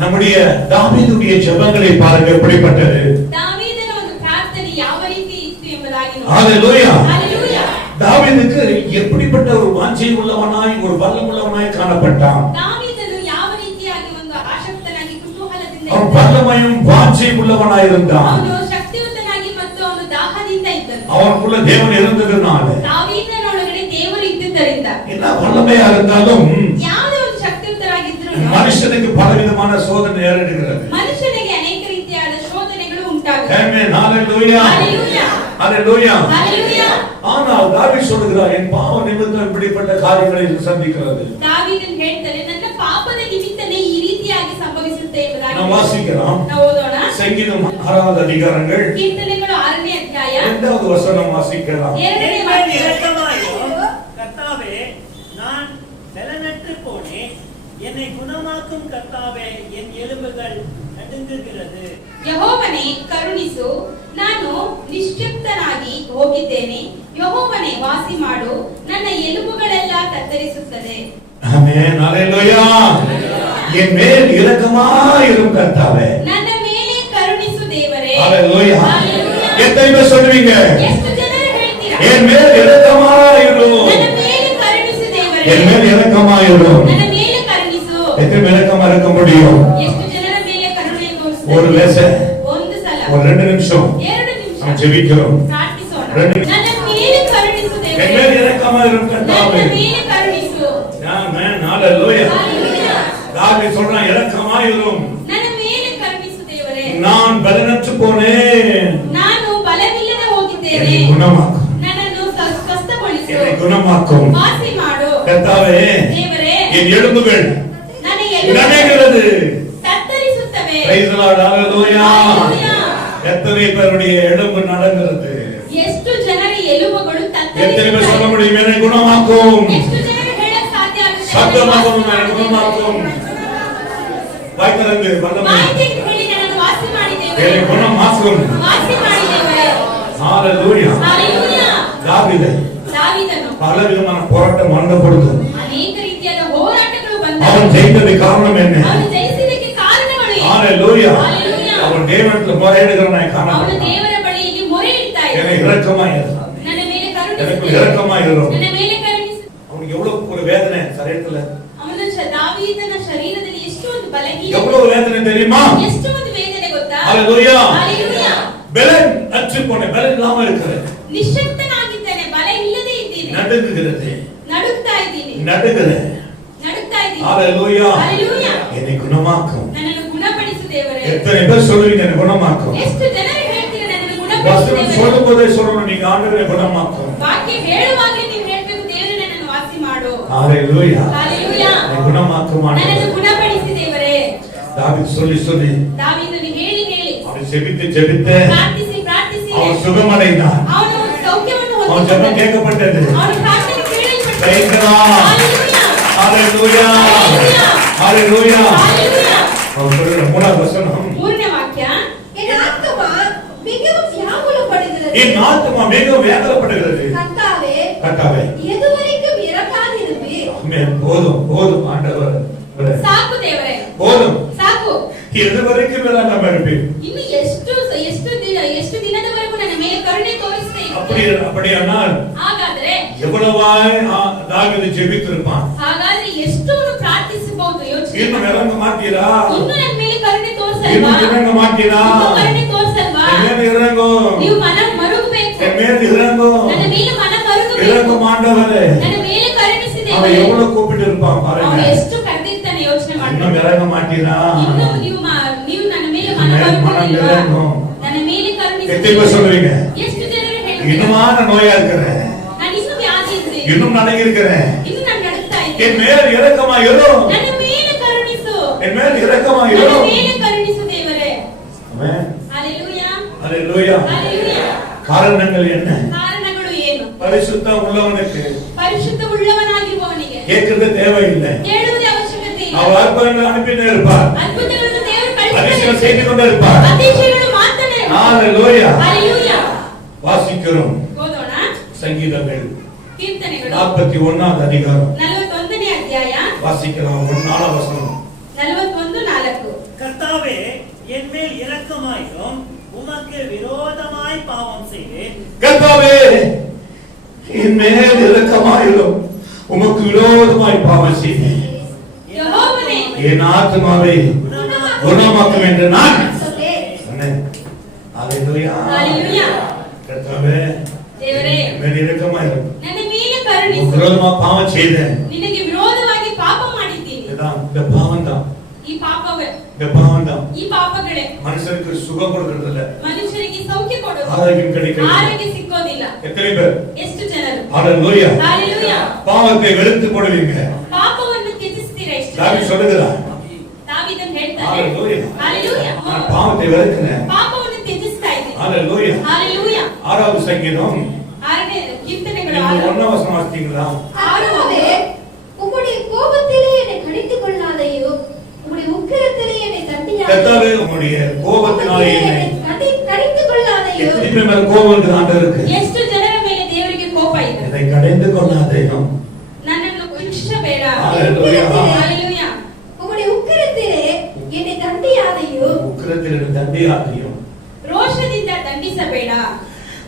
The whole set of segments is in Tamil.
நம்முடைய தாவீதுடைய ஜெபங்களை பாருங்க எப்படிப்பட்டது. தாவீதನ ಒಂದು ಪ್ರಾರ್ಥನೆ ಯಾವ ರೀತಿ ಇತ್ತು ಎಂಬುದಾಗಿ ನೋಡಿ. ஹalleluya. ஹalleluya. தாவீதுக்கு எப்படிப்பட்ட ஒரு வாஞ்சை உள்ளவனாய் ஒரு வல்லம் உள்ளவனாய் காணப்பட்டான். தாவீதನು ಯಾವ ರೀತಿಯಾಗಿ ಒಂದು ಆಸಕ್ತನಾಗಿ ಕುತೂಹಲದಿಂದ அவன் வல்லமையும் வாஞ்சை உள்ளவனாய் இருந்தான். ಅವನು ಶಕ್ತಿವಂತನಾಗಿ ಮತ್ತು ಅವನು ದಾಹದಿಂದ ಇದ್ದನು. அவனுக்குள்ள தேவன் இருந்ததனால தாவೀದನ ಒಳಗಡೆ ದೇವರು ಇದ್ದುದರಿಂದ என்ன வல்லமையா இருந்தாலும் ಯಾವುದೇ ಒಂದು ಶಕ್ತಿವಂತರಾಗಿದ್ದರೂ மனுஷனுக்கு பலவிதமான சோதனை ஏற்படுகிறது. ಮನುಷ್ಯನಿಗೆ ಅನೇಕ ರೀತಿಯಾದ ಶೋಧನೆಗಳು ಉಂಟಾಗುತ್ತವೆ. ஆமென். ஹalleluya. ஹalleluya. ஹalleluya. ஹalleluya. ஆனால் தாவீது சொல்கிறார் என் பாவ நிமித்தம் இப்படிப்பட்ட காரியங்களை சந்திக்கிறது. தாவீದನು ಹೇಳ್ತಾನೆ ನನ್ನ ಪಾಪದ ನಿಮಿತ್ತನೇ ಈ ರೀತಿಯಾಗಿ ಸಂಭವಿಸುತ್ತೆ ಎಂಬುದಾಗಿ. ನಾವು ವಾಸಿக்கிறோம். ನಾವು ಓದೋಣ. ಸಂಗೀತம் 6வது அதிகாரங்கள் ಕೀರ್ತನೆಗಳು 6ನೇ ಅಧ್ಯಾಯ 2வது வசனம் வாசிக்கலாம். 2ನೇ ವಾಕ್ಯ. கர்த்தாவே நான் பலனற்று போனேன், என்னை குணமாக்கும் கர்த்தாவே என் எலும்புகள் நடுங்குகிறது. ಯೆಹೋವನೇ ಕರುಣಿಸು, ನಾನು ನಿಶ್ಚಕ್ತನಾಗಿ ಹೋಗಿದ್ದೇನೆ. ಯೆಹೋವನೇ ವಾಸಿ ಮಾಡು, ನನ್ನ ಎಲುಬುಗಳೆಲ್ಲ ತತ್ತರಿಸುತ್ತದೆ. ஆமென். ஹalleluya. என் மேல் இரக்கமாயிரும் கர்த்தாவே. ನನ್ನ ಮೇಲೆ ಕರುಣಿಸು ದೇವರೇ. ஹalleluya. ஹalleluya. எத்தனை பேர் சொல்வீங்க? ಎಷ್ಟು ಜನರು ಹೇಳ್ತೀರಾ? என் மேல் இரக்கமாயிரும். ನನ್ನ ಮೇಲೆ ಕರುಣಿಸು ದೇವರೇ. என் மேல் இரக்கமாயிரும். ನನ್ನ ಮೇಲೆ ಕರುಣಿಸು. எத்தனை இரக்கமா இருக்க முடியும்? ಎಷ್ಟು ಜನರ ಮೇಲೆ ಕರುಣೆ ತೋರಿಸುತ್ತಾರೆ? ஒரு லேச ಒಂದು ಸಲ, ஒரு 2 நிமிஷம் 2 ನಿಮಿಷ நாம் ஜெபிக்கிறோம். ಪ್ರಾರ್ಥಿಸೋಣ. ரெண்டு. ನನ್ನ ಮೇಲೆ ಕರುಣಿಸು என் ದೇವರೇ. மேல் இரக்கமாயிரும் கர்த்தாவே. ನನ್ನ ಮೇಲೆ ಕರುಣಿಸು. ஆமென். ஹalleluya. ஹalleluya. தாவீது சொல்றான் இரக்கமாயிரும். ನನ್ನ ಮೇಲೆ ಕರುಣಿಸು ದೇವರೇ. நான் பலனற்று போனேன். ನಾನು ಬಲವಿಲ್ಲದೆ ಹೋಗಿದ್ದೇನೆ. என்னை குணமாக்கும். ನನ್ನನ್ನು ಸ್ವಸ್ಥಗೊಳಿಸು. என்னை குணமாக்கும். ವಾಸಿ ಮಾಡು கர்த்தாவே. ದೇವರೇ. என் எலும்புகள் ನನ್ನ ಎಲುಬುಗಳು நடுங்குகிறது. ತತ್ತರಿಸುತ್ತವೆ. Praise the Lord. Hallelujah. Hallelujah. எத்தனை பேருடைய எலும்பு நடங்கிறது? ಎಷ್ಟು ಜನರ ಎಲುಬುಗಳು எத்தனை பேர் சொல்ல ತತ್ತರಿಸುತ್ತವೆ? முடியும் என்னை குணமாக்கும்? ಎಷ್ಟು ಜನರು ಹೇಳಕ್ ಸಾಧ್ಯ ಆಗುತ್ತೆ? சத்தமாக்கும் என்னை குணமாக்கும். வாய் திறந்து வல்லமை ಮಾತಿಗೆ ಹೇಳಿ ನನ್ನನ್ನು ವಾಸಿ ಮಾಡಿ ದೇವರೇ. என்னை குணமாக்கும். ವಾಸಿ ಮಾಡಿ ದೇವರೇ. Hallelujah. Hallelujah. தாவீது ದಾವೀದನು பலவிதமான போராட்டம் வந்த பொழுது ಅನೇಕ ರೀತಿಯಾದ ಹೋರಾಟಗಳು ಬಂದಾಗ அவன் ஜெயித்தது காரணம் என்ன? ಅವನು ಜಯಿಸಿದಕ್ಕೆ ಕಾರಣಗಳು ಏನು? Hallelujah. Hallelujah. அவன் தேவனிடத்தில் முறையிடுகிறவனாய் ಅವನು காணப்பட்டான். ದೇವರ ಬಳಿಗೆ ಮೊರೆ ಇಡ್ತಾ என்னை ಇದ್ದ. இரக்கமாயிரு. ನನ್ನ ಮೇಲೆ எனக்கு ಕರುಣಿಸು. இரக்கமாயிரும். ನನ್ನ ಮೇಲೆ ಕರುಣಿಸು. அவனுக்கு எவ்வளவு ஒரு வேதனை சரீரத்துல, ಅವನ ದಾವೀದನ ಶರೀರದಲ್ಲಿ ಎಷ್ಟು ಒಂದು ಬಲಹೀನತೆ, எவ்வளவு வேதனை தெரியுமா? ಎಷ್ಟು ಒಂದು ವೇದನೆ ಗೊತ್ತಾ? Hallelujah. Hallelujah. பலன் அற்று போன பலன் இல்லாம இருக்கிறது. ನಿಶ್ಶಕ್ತನಾಗಿದ್ದೇನೆ, ಬಲ ಇಲ್ಲದೆ ಇದ್ದೀನಿ, நடுங்குகிறது. ನಡುಗ್ತಾ ಇದ್ದೀನಿ, நடுங்குது. ನಡುಗ್ತಾ ಇದ್ದೀನಿ. Hallelujah. Hallelujah. என்னை குணமாக்கும். ನನ್ನನ್ನು ಗುಣಪಡಿಸು ದೇವರೇ. எத்தனை பேர் சொல்லுவீங்க என்னை குணமாக்கும்? ಎಷ್ಟು ಜನರು ಹೇಳ್ತೀರಾ ನನ್ನನ್ನು ಗುಣಪಡಿಸು வசனம் ದೇವರೇ? சொல்லும் போதே சொல்லணும் நீங்க ஆண்டவரை குணமாக்கும். ವಾಕ್ಯ ಹೇಳುವಾಗಲೇ ನೀವು ಹೇಳ್ಬೇಕು, ದೇವರೇ ನನ್ನನ್ನು ವಾಸಿ ಮಾಡು. Hallelujah. Hallelujah. என்னை குணமாக்கும் ನನ್ನನ್ನು ஆண்டவரே. ಗುಣಪಡಿಸಿ ದೇವರೇ. தாவீது சொல்லி ದಾವೀದನು ಹೇಳಿ அவன் ஜெபித்து ಪ್ರಾರ್ಥಿಸಿ அவன் சுகமடைந்தான். ಅವನು ಸೌಖ್ಯವನ್ನು அவன் ஜெபம் ಹೊಂದಿದನು. கேட்கப்பட்டது. ಅವನ ಪ್ರಾರ್ಥನೆ ಕೇಳಲ್ಪಟ್ಟது. Praise the Lord. Hallelujah. Hallelujah. Hallelujah. Hallelujah. அவன் சொல்ற 3வது வசனம். ಮೂರನೇ ವಾಕ್ಯ, என் ஆத்துமா மிகவும் வியாகுலப்படுகிறது. என் ஆத்துமா மிகவும் வேதனைப்படுகிறது. கர்த்தாவே, கர்த்தாவே, எதுவரைக்கும் இறங்காதிருப்பீர்? ஆமென். போதும் ஆண்டவர். ಸಾಕು ದೇವರೇ, போதும். ಸಾಕು. எதுவரைக்கும் இல்லாம இருப்பீர். ಇನ್ನು ಎಷ್ಟು ದಿನದವರೆಗೂ ನನ್ನ ಮೇಲೆ ಕರುಣೆ ತೋರಿಸ್ತಾ அப்படியானால் ಹಾಗಾದ್ರೆ எவ்வளவாய் தாவீது ஜெபித்திருப்பான். ಹಾಗಾದ್ರೆ ಎಷ್ಟು ಪ್ರಾರ್ಥಿಸಬಹುದು ಯೋಚನೆ இன்னும் ಮಾಡಿ. இறங்க மாட்டீரா? ಇನ್ನು ನನ್ನ ಮೇಲೆ ಕರುಣೆ ತೋರಿಸಲ್ವಾ? இன்னும் இறங்க மாட்டீரா? ಇನ್ನು ಕರುಣೆ ತೋರಿಸಲ್ವಾ? என் மேல் இறங்கும். ನೀವು ಮನ ಮರುಗಬೇಕು. என் மேல் இறங்கும். ನನ್ನ ಮೇಲೆ ಮನ ಮರುಗಬೇಕು. இறங்கும் ஆண்டவரே. ನನ್ನ ಮೇಲೆ ಕರುಣಿಸಿ அவன் ದೇವರೇ. எவ்வளவு கூப்பிட்டு இருப்பான் ಅವನು பாருங்க. ಎಷ್ಟು ಕರೆದಿರ್ತಾನೆ ಯೋಚನೆ ಮಾಡಿ. இன்னும் இறங்க மாட்டீரா? ಇನ್ನು ನೀವು ನನ್ನ ಮೇಲೆ ಮನ ಮರುಗುವುದಿಲ್ವಾ? ನನ್ನ ಮೇಲೆ ಕರುಣಿಸಿ. எத்தனை பேர் சொல்றீங்க? ಎಷ್ಟು ಜನರು ಹೇಳ್ತಾರೆ, இன்னுமான நோயா இருக்கிறேன், ನಾನು ಇನ್ನೂ ವ್ಯಾಧಿ ಇದ್ದೆ, இன்னும் நடங்கி இருக்கிறேன், ಇನ್ನು ನಾನು ನಡುಗ್ತಾ என் ಇದ್ದೇನೆ, மேல் இரக்கமா இரும். ನನ್ನ ಮೇಲೆ ಕರುಣಿಸು, என் மேல் இரக்கமா ನನ್ನ இரும். ಮೇಲೆ ಕರುಣಿಸು ದೇವರೇ. ஆமென். ஹalleluya. ஹalleluya. ஹalleluya. காரணங்கள் என்ன? ಕಾರಣಗಳು ಏನು? பரிசுத்தம் உள்ளவனுக்கு ಪರಿಶುದ್ಧ ಉಳ್ಳವನಾಗಿರುವವನಿಗೆ கேட்கிறது தேவையில்லை. ಕೇಳುವುದೇ ಅವಶ್ಯಕತೆ ಇಲ್ಲ. அவர் அற்புதங்களை அனுப்பினே இருப்பார். ಅದ್ಭುತಗಳನ್ನು ದೇವರು அதிசயம் ಕಳಿಸ್ತಾನೆ. செய்து கொண்டே இருப்பார். அதிசಯಗಳು ಮಾಡ್ತಾನೆ. ஹalleluya. ஹalleluya. வாசிக்கிறோம் ಓದೋಣ. சங்கீதங்கள் ಕೀರ್ತನೆಗಳು 41வது அதிகாரம் 41ನೇ ಅಧ್ಯಾಯ வாசிக்கிறோம். 4வது வசனம். 41:4. கர்த்தாவே என் மேல் இரக்கமாயிரும், உமக்கு விரோதமாய் பாவம் செய்தேன். கர்த்தாவே என் மேல் இரக்கமாயிரும், உமக்கு விரோதமாய் பாவம் செய்தேன். யெகோவாவே என் ஆத்துமாவை குணமாக்கும் என்று நான் சொன்னேன். அல்லேலூயா. ஹalleluya. கர்த்தாவே ದೇವರೇ என் மேல் இரக்கமாயிரும், ನನ್ನ ಮೇಲೆ உமக்கு ಕರುಣಿಸು. விரோதமா பாவம் செய்தேன். ನಿನಗೆ ವಿರೋಧವಾಗಿ ಪಾಪ ಮಾಡಿದ್ದೀನಿ. இதான் இந்த பாவம் தான், ಈ ಪಾಪವೇ, இந்த பாவம் தான் ಈ ಪಾಪಗಳೇ மனுஷனுக்கு சுகம் கொடுக்கிறது இல்ல, ಮನುಷ್ಯರಿಗೆ ಸೌಖ್ಯ ಕೊಡೋದು, ஆரோக்கியம் கிடைக்கிறது. ಆರೋಗ್ಯ ಸಿಕ್ಕೋದಿಲ್ಲ. எத்தனை பேர் ಎಷ್ಟು ಜನರು அல்லேலூயா ஹalleluya பாவத்தை வெறுத்து போடுவீங்க? ಪಾಪವನ್ನು ತ್ಯಜಿಸ್ತೀರಾ? ಎಷ್ಟು தாவீது ಜನರು? சொல்லுகிறார், ದಾವೀದನು ಹೇಳ್ತಾನೆ ஹalleluya ஹalleluya நான் பாவத்தை வெறுக்கிறேன். ಪಾಪವನ್ನು ತ್ಯಜಿಸ್ತಾ ಇದ್ದೀನಿ. ஹalleluya. ஹalleluya. ஆறாவது சங்கீதம் ಆರನೇ ಕೀರ್ತನೆಗಳು நீங்க ஒண்ணாம் வசனம் வாசித்தீங்களா? ஆண்டவரே, உம்முடைய கோபத்திலே என்னை கடித்துக் கொள்ளாதையோ, உம்முடைய உக்கிரத்திலே என்னை தண்டியாதையோ, கர்த்தாவே உம்முடைய கோபத்தினாலே என்னை கடித்துக் கொள்ளாதையோ. எத்தனை பேர் மேல கோபம் இருக்கு ஆண்டவருக்கு? ಎಷ್ಟು ಜನರ ಮೇಲೆ ದೇವರಿಗೆ ಕೋಪ ಇದೆ? என்னை கடைந்து கொள்ளாதேயும். ನನ್ನನ್ನು ಶಿಕ್ಷಿಸಬೇಡ. ஹalleluya. ஹalleluya. உம்முடைய உக்கிரத்திலே என்னை தண்டியாதையோ. உக்கிரத்தில் என்னை தண்டியாதையும். ರೋಷದಿಂದ ದಂಡಿಸಬೇಡ.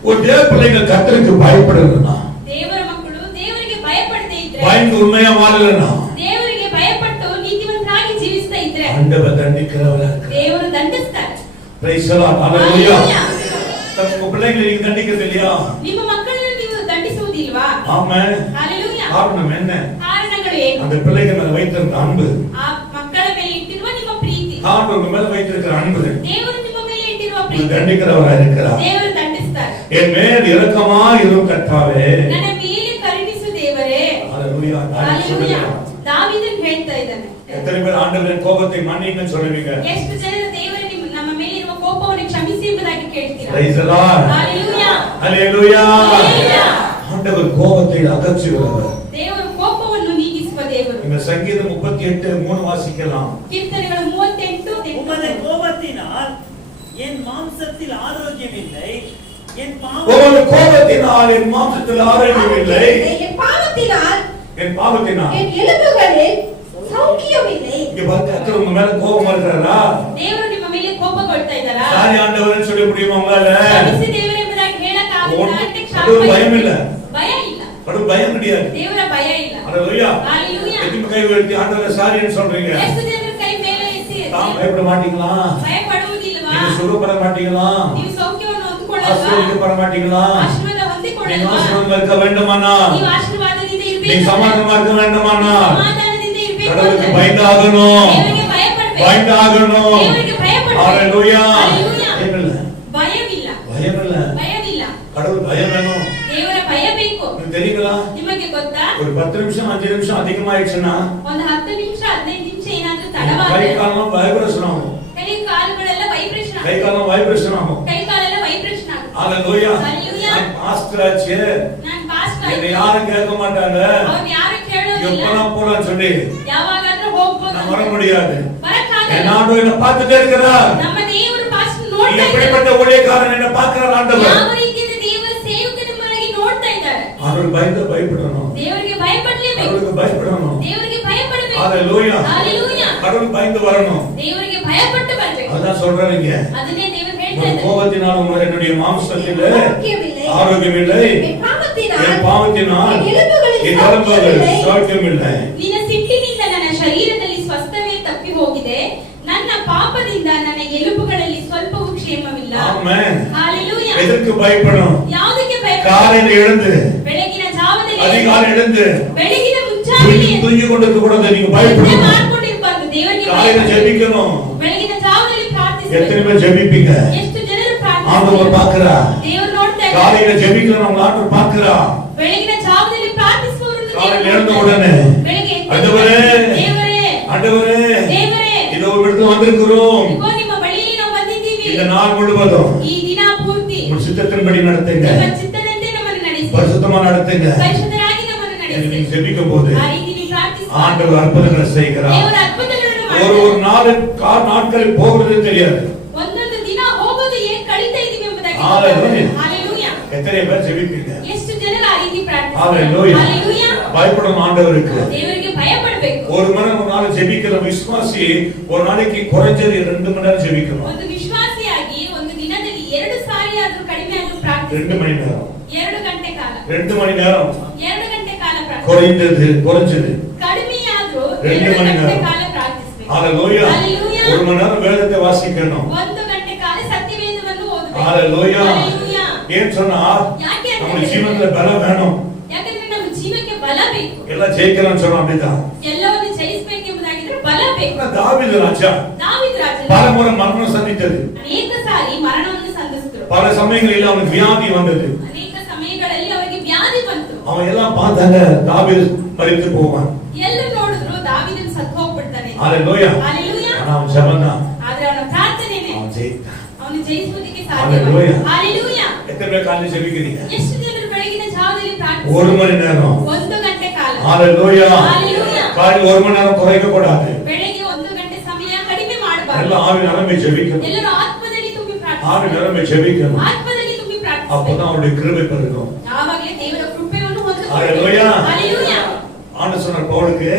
ஒரு தேவ பிள்ளைங்க கர்த்தருக்கு பயப்படணும்னா, ದೇವರ ಮಕ್ಕಳು ದೇವರಿಗೆ ಭಯಪಡದೆ ಇದ್ರೆ, பயந்து உண்மையா வாழலனா ದೇವರಿಗೆ ಭಯಪಟ್ಟು ನೀತಿವಂತರಾಗಿ ಜೀವಿಸ್ತಾ ಇದ್ರೆ ஆண்டவர் தண்டிக்கிறவரா இருக்கிறார். ದೇವರು ದಂಡಿಸ್ತಾರೆ. Praise the Lord. Hallelujah. Hallelujah. உங்க பிள்ளைங்களை நீங்க தண்டிக்கிறது இல்லையா? ನಿಮ್ಮ ಮಕ್ಕಳನ್ನು ನೀವು ದಂಡಿಸುವುದಿಲ್ವಾ? ஆமென். ஹalleluya. காரணம் என்ன? ಕಾರಣಗಳು ಏನು? அந்த பிள்ளைங்க மேல வைத்திருந்த அன்பு, ಆ ಮಕ್ಕಳ ಮೇಲೆ ಇಟ್ಟಿರುವ ನಿಮ್ಮ ಪ್ರೀತಿ, ஆண்டவர் மேல வைத்திருக்கிற அன்பு. ದೇವರು ನಿಮ್ಮ ಮೇಲೆ ಇಟ್ಟಿರುವ உங்களை ಪ್ರೀತಿ, தண்டிக்கிறவரா இருக்கிறார். ದೇವರು ದಂಡಿಸ್ತಾರೆ. என் மேல் இரக்கமா இரும் கர்த்தாவே. ನನ್ನ ಮೇಲೆ ಕರುಣಿಸು ದೇವರೇ. ஹalleluya. ஹalleluya. ದಾವೀದನು ಹೇಳ್ತಾ ಇದ್ದಾನೆ. எத்தனை பேர் ஆண்டவரின் கோபத்தை மன்னிங்கன்னு சொல்லுவீங்க? ಎಷ್ಟು ಜನರು ದೇವರು ನಮ್ಮ ಮೇಲೆ ಇರುವ ಕೋಪವನ್ನು ಕ್ಷಮಿಸಿ ಎಂಬುದಾಗಿ ಕೇಳ್ತೀರಾ? Praise the Lord. Hallelujah. Hallelujah. Hallelujah. ஆண்டவர் கோபத்தை அகற்றுகிறவர். ದೇವರು ಕೋಪವನ್ನು ನೀಗಿಸುವ ದೇವರು. இந்த சங்கீதம் 38:3 வாசிக்கலாம். ಕೀರ್ತನೆಗಳು 38 உமது கோபத்தினால் என் மாம்சத்தில் ஆரோக்கியம் இல்லை, என் உமது கோபத்தினால் என் மாம்சத்தில் ஆரோக்கியம் இல்லை, என் பாவத்தினால் என் பாவத்தினால் என் எலும்புகளில் சௌக்கியம் இல்லை. இங்க பார்த்து கர்த்தர் உங்க மேல கோபமா இருக்கிறாரா? ದೇವರು ನಿಮ್ಮ ಮೇಲೆ ಕೋಪಗೊಳ್ತಾ ಇದ್ದಾರಾ? சாரி ஆண்டவர்னு சொல்ல முடியுமா உங்களால? ಕ್ಷಮಿಸಿ ದೇವರೇ ಎಂಬುದಾಗಿ ಹೇಳಕ್ಕಾಗುತ್ತಾ? ಅಂತ கடவுள் பயம் இல்ல, ಭಯ ಇಲ್ಲ. கடவுள் பயம் கிடையாது. ದೇವರ ಭಯ ಇಲ್ಲ. ஹalleluya. ஹalleluya. எத்தனை கை உயர்த்தி ஆண்டவரே சாரின்னு சொல்றீங்க? ಎಷ್ಟು ಜನರು ಕೈ ಮೇಲೆ ಎತ್ತಿ தாம் பயப்பட மாட்டீங்களா? ಭಯಪಡುವುದಿಲ್ವಾ? நீங்க சுகப்பட மாட்டீங்களா? ನೀವು ಸೌಖ್ಯವನ್ನು ಹೊಂದಿಕೊಳ್ಳಲ್ವಾ? ஆசீர்வதிக்கப்பட மாட்டீங்களா? ಆಶೀರ್ವಾದ நீங்க ಹೊಂದಿಕೊಳ್ಳಲ್ವಾ? ஆசீர்வாதமா இருக்க வேண்டுமானா, ನೀವು ಆಶೀರ್ವಾದದಿಂದ நீங்க ಇರಬೇಕು. சமாதானமா இருக்க வேண்டுமானா, ಸಮಾಧಾನದಿಂದ ಇರಬೇಕು. கடவுளுக்கு பயந்தாகணும், ದೇವರಿಗೆ ಭಯಪಡಬೇಕು. பயந்தாகணும். ದೇವರಿಗೆ ಭಯಪಡಬೇಕು. ஹalleluya. ஹalleluya. பயமில்ல, ಭಯವಿಲ್ಲ. பயமில்ல. ಭಯವಿಲ್ಲ. கடவுள் பயம் வேணும். ದೇವರ ಭಯ ಬೇಕು. உங்களுக்கு தெரியுங்களா? ನಿಮಗೆ ಗೊತ್ತಾ? ஒரு 10 நிமிஷம் 5 நிமிஷம் அதிகமாயிடுச்சுன்னா ಒಂದು 10 ನಿಮಿಷ 15 ನಿಮಿಷ ಏನಾದ್ರೂ கை ತಡವಾದ್ರೆ காலம் வைப்ரேஷன் ஆகும், ಕೈ ಕಾಲುಗಳೆಲ್ಲ ವೈಬ್ರೇಷನ್ கை ಆಗುತ್ತೆ. காலம் வைப்ரேஷன் ஆகும். ಕೈ ಕಾಲೆಲ್ಲ ವೈಬ್ರೇಷನ್ ಆಗುತ್ತೆ. ஹalleluya. Hallelujah. நான் பாஸ்டர் ஆச்சு, ನಾನು ಪಾಸ್ಟ್ என்னை யாரும் கேட்க மாட்டாங்க, ಅವ್ರು யாರು ಕೇಳೋದಿಲ್ಲ. எப்பலாம் போலான்னு சொல்லி ಯಾವಾಗಾದ್ರೂ ಹೋಗ್ಬೋದು. நான் வர முடியாது. ಬರಕ್ಕಾಗಲ್ಲ. என் ஆண்டவர் என்ன பார்த்துட்டே இருக்கிறார். ನಮ್ಮ ದೇವರು ಪಾಸ್ಟ್ ನೋಡ್ತಾ ಇದ್ದಾರೆ. எப்படிப்பட்ட ஊழியக்காரன் என்ன பார்க்கிறார் ஆண்டவர். ಯಾವ ರೀತಿಯಿಂದ ದೇವರ ಸೇವಕನನ್ನಾಗಿ ನೋಡ್ತಾ ಇದ್ದಾರೆ. அவர் பயப்படணும், ದೇವರಿಗೆ ಭಯಪಡಲೇಬೇಕು. அவருக்கு பயப்படணும். ದೇವರಿಗೆ ಭಯಪಡಬೇಕು. ஹalleluya. ஹalleluya. கடவுள் பயந்து வரணும். ದೇವರಿಗೆ ಭಯಪಟ್ಟು ಬರಬೇಕು. அதான் சொல்றீங்க, ಅದನ್ನೇ ದೇವರು ಹೇಳ್ತಾ உங்கள் ಇದ್ದಾರೆ. கோபத்தினால் உங்கள் என்னுடைய மாம்சத்தில் சௌக்கியம் இல்லை. ஆரோக்கியம் இல்லை, என் பாவத்தினால் என் பாவத்தினால் என் எலும்புகளில் என் எலும்புகளில் சௌக்கியம் இல்லை. சௌக்கியம் இல்லை. ನಿನ್ನ ಸಿಟ್ಟಿನಿಂದ ನನ್ನ ಶರೀರದಲ್ಲಿ ಸ್ವಸ್ಥವೇ ತಪ್ಪಿ ಹೋಗಿದೆ, ನನ್ನ ಪಾಪದಿಂದ ನನ್ನ ಎಲುಬುಗಳಲ್ಲಿ ಸ್ವಲ್ಪವೂ ಕ್ಷೇಮವಿಲ್ಲ. ஆமென். ஹalleluya. எதற்கு பயப்படணும்? ಯಾವುದಕ್ಕೆ ಭಯಪಡ? காலையில் எழுந்து ಬೆಳಗಿನ ಜಾವದಲ್ಲಿ அதிகாலை எழுந்து ಬೆಳಗಿನ ಮುಂಜಾನೆ தூங்கி கொண்டிருக்க கூடாது, நீங்க ನಿದ್ದೆ பயப்படணும். ಮಾಡ್ಕೊಂಡಿರ್ಬಾರ್ದು. ದೇವರಿಗೆ காலையில ಭಯಪಡು. ஜெபிக்கணும். ಬೆಳಗಿನ ಜಾವದಲ್ಲಿ ಪ್ರಾರ್ಥಿಸಬೇಕು. எத்தனை பேர் ஜெபிப்பீங்க? ಎಷ್ಟು ಜನರು ஆண்டவர் ಪ್ರಾರ್ಥಿಸ್ತಾರೆ? பார்க்கிறா. ದೇವರು ನೋಡ್ತಾ ಇದ್ದಾರೆ. காலையில ஜெபிக்கிறோம், நம்ம ஆண்டவர் பார்க்கிறா. ಬೆಳಗಿನ ಜಾವದಲ್ಲಿ ಪ್ರಾರ್ಥಿಸುವವರನ್ನು காலையில ದೇವರು எழுந்த ನೋಡ್ತಾ உடனே ಇದ್ದಾರೆ. ಬೆಳಗ್ಗೆ ಎದ್ದ ஆண்டவரே, ದೇವರೇ, ஆண்டவரே, ದೇವರೇ, இதோ ஒரு இடத்துல வந்திருக்கிறோம். ಇಗೋ ನಿಮ್ಮ ಬಳಿಯಲ್ಲಿ ನಾವು ಬಂದಿದ್ದೀವಿ. இந்த நாள் முழுவதும் ಈ ದಿನ ಪೂರ್ತಿ உங்கள் சித்தத்தின்படி நடத்துங்க, ನಿಮ್ಮ ಚಿತ್ತದಂತೆ ನಮ್ಮನ್ನು ನಡೆಸಿ. பரிசுத்தமா நடத்துங்க. ಪರಿಶುದ್ಧರಾಗಿ ನಮ್ಮನ್ನು ನಡೆಸಿ. நீங்க ஜெபிக்கும் போது ಆ ರೀತಿ ನೀವು ಪ್ರಾರ್ಥಿಸಿ. ஆண்டவர் அற்புதங்களை செய்கிறார். ದೇವರ ಅದ್ಭುತಗಳನ್ನು ஒரு ಮಾಡ್ತಾರೆ. நாட்களில் போகிறது தெரியாது. ಒಂದೊಂದು ದಿನ ಹೋಗೋದು ಹೇಗೆ ಕಳೀತಾ ಇದೀವಿ ಎಂಬುದಾಗಿ Hallelujah. Hallelujah. எத்தனை பேர் ஜெபிப்பீங்க? ಎಷ್ಟು ಜನರು ಆ ರೀತಿ ಪ್ರಾರ್ಥಿಸ್ತಾರೆ? Hallelujah. Hallelujah. பயப்படும் ஆண்டவருக்கு ದೇವರಿಗೆ ಭಯಪಡಬೇಕು. ಮಾಡಬೇಕು. ஒரு மணி நேரம் ஒரு நாள் ஜெபிக்கிற விசுவாசி ஒரு நாளைக்கு குறைஞ்சது 2 மணி நேரம் ஜெபிக்கணும். ಒಂದು ವಿಶ್ವಾಸಿಯಾಗಿ ಒಂದು ದಿನದಲ್ಲಿ 2 ಸಾರಿ ಆದರೂ ಕಡಿಮೆ ಆದರೂ 2 ಪ್ರಾರ್ಥಿಸಬೇಕು. மணி நேரம் 2 ಗಂಟೆ ಕಾಲ 2 மணி நேரம் 2 ಗಂಟೆ ಕಾಲ ಪ್ರಾರ್ಥಿಸಬೇಕು. குறைஞ்சது ಕಡಿಮೆಯಾದರೂ 2 2 மணி ಗಂಟೆ நேரம். ಕಾಲ ಪ್ರಾರ್ಥಿಸಬೇಕು. ஹalleluya. Hallelujah. ஒரு மணி நேரம் வேதத்தை வாசிக்கணும். 1 ಗಂಟೆ ಕಾಲ ಸತ್ಯವೇದವನ್ನು ಓದಬೇಕು. ஹalleluya. Hallelujah. ஏன் சொன்னா ಯಾಕೆ நம்ம ಅಂದ್ರೆ ஜீவனத்துல பலம் வேணும். ಯಾಕಂದ್ರೆ ನಮ್ಮ ಜೀವಕ್ಕೆ ಬಲ ಬೇಕು. எல்லாம் ஜெயிக்கணும்னு சொன்னா அப்படிதான். ಎಲ್ಲವನ್ನು ಜಯಿಸಬೇಕೆಂಬುದಾಗಿದ್ರೆ ಬಲ ಬೇಕು. தாவீது ராஜா ದಾವೀದ ರಾಜನು பல முறை மரணம் சந்தித்தது. ಅನೇಕ ಸಾರಿ ಮರಣವನ್ನು ಸಂಧಿಸಿದರು. பல சமயங்களில் அவனுக்கு வியாதி வந்தது. ಅನೇಕ ಸಮಯಗಳಲ್ಲಿ ಅವರಿಗೆ ವ್ಯಾಧಿ ಬಂತು. அவன் எல்லாம் பார்த்தாங்க தாவீது மரித்து போவான். ಎಲ್ಲ ನೋಡಿದ್ರು ದಾವೀದನು ಸತ್ತು ಹೋಗ್ಬಿಡ್ತಾನೆ. ஹalleluya. Hallelujah. ஆனா அவன் ஜெபந்தான். ಆದ್ರೆ ಅವನ ಪ್ರಾರ್ಥನೆನೇ அவன் ஜெயித்தான். ಅವನು ಜಯಿಸುವುದಕ್ಕೆ Hallelujah. ಸಾಧ್ಯವಾಯಿತು. Hallelujah. எத்தனை பேர் காலையில ஜெபிக்கிறீங்க? ಎಷ್ಟು ಜನರು ಬೆಳಗಿನ ಜಾವದಲ್ಲಿ 1 ಪ್ರಾರ್ಥಿಸುತ್ತಾರೆ? மணி நேரம். 1 ಗಂಟೆ ಕಾಲ. ஹalleluya. Hallelujah. காலையில 1 மணி நேரம் குறைக்க கூடாது. ಬೆಳಗ್ಗೆ 1 ಗಂಟೆ ಸಮಯ ಕಡಿಮೆ ಮಾಡಬಾರದು. எல்லாம் ஆவி நிரம்பி ஜெபிக்கணும். ಎಲ್ಲರೂ ಆತ್ಮದಲ್ಲಿ ತುಂಬಿ ஆவி ಪ್ರಾರ್ಥಿಸಬೇಕು. நிரம்பி ஜெபிக்கணும். ಆತ್ಮದಲ್ಲಿ ತುಂಬಿ ಪ್ರಾರ್ಥಿಸಬೇಕು. அப்பதான் அவருடைய கிருபை பெருகும். ಯಾವಾಗಲೇ ದೇವರ ಕೃಪೆಯನ್ನು ಹೊಂದಿಕೊಳ್ಳಬೇಕು. Hallelujah. Hallelujah. ஆண்டவர் சொன்னார் பவுலுக்கு,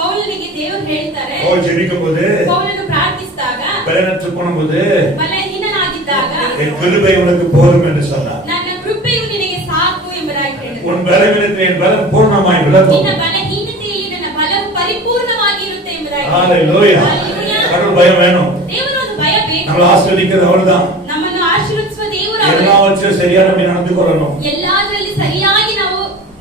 ಪೌಲನಿಗೆ ದೇವರು ಹೇಳ್ತಾರೆ, பவுல் ஜெபிக்கும்போது ಪೌಲನು ಪ್ರಾರ್ಥಿಸಿದಾಗ பலனற்று போகும்போது ಬಲಹೀನನಾಗಿದ್ದಾಗ என் கிருபை உனக்கு போதும் என்று சொன்னார். ನನ್ನ ಕೃಪೆಯು ನಿನಗೆ ಸಾಕು ಎಂಬುದಾಗಿ ಹೇಳಿದರು. உன் பலவீனத்தில் என் பலம் பூர்ணமாய் விளங்கும். ನಿನ್ನ ಬಲಹೀನತೆಯಲ್ಲಿ ನನ್ನ ಬಲವು ಪರಿಪೂರ್ಣವಾಗಿರುತ್ತೆ ಎಂಬುದಾಗಿ ஹalleluya. Hallelujah. கடவுள் பயம் வேணும். ದೇವರ ಒಂದು ಭಯ ಬೇಕು. நம்மள ஆசீர்வதிக்கிறது அவர்தான். ನಮ್ಮನ್ನು ಆಶೀರ್ವದಿಸುವ ದೇವರು ಅವರೇ. எல்லாவற்றையும் சரியா நம்ம நடந்து கொள்ளணும். ಎಲ್ಲಾದ್ರಲ್ಲಿ ಸರಿಯಾಗಿ ನಾವು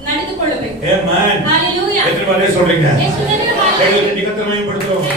ನಡೆದುಕೊಳ್ಳಬೇಕು. ஆமென். Hallelujah. எத்தனை பேர் சொல்றீங்க? ಎಷ್ಟು ಜನರು கைகளை தட்டி கர்த்தரை மகிமைப்படுத்துவோம்.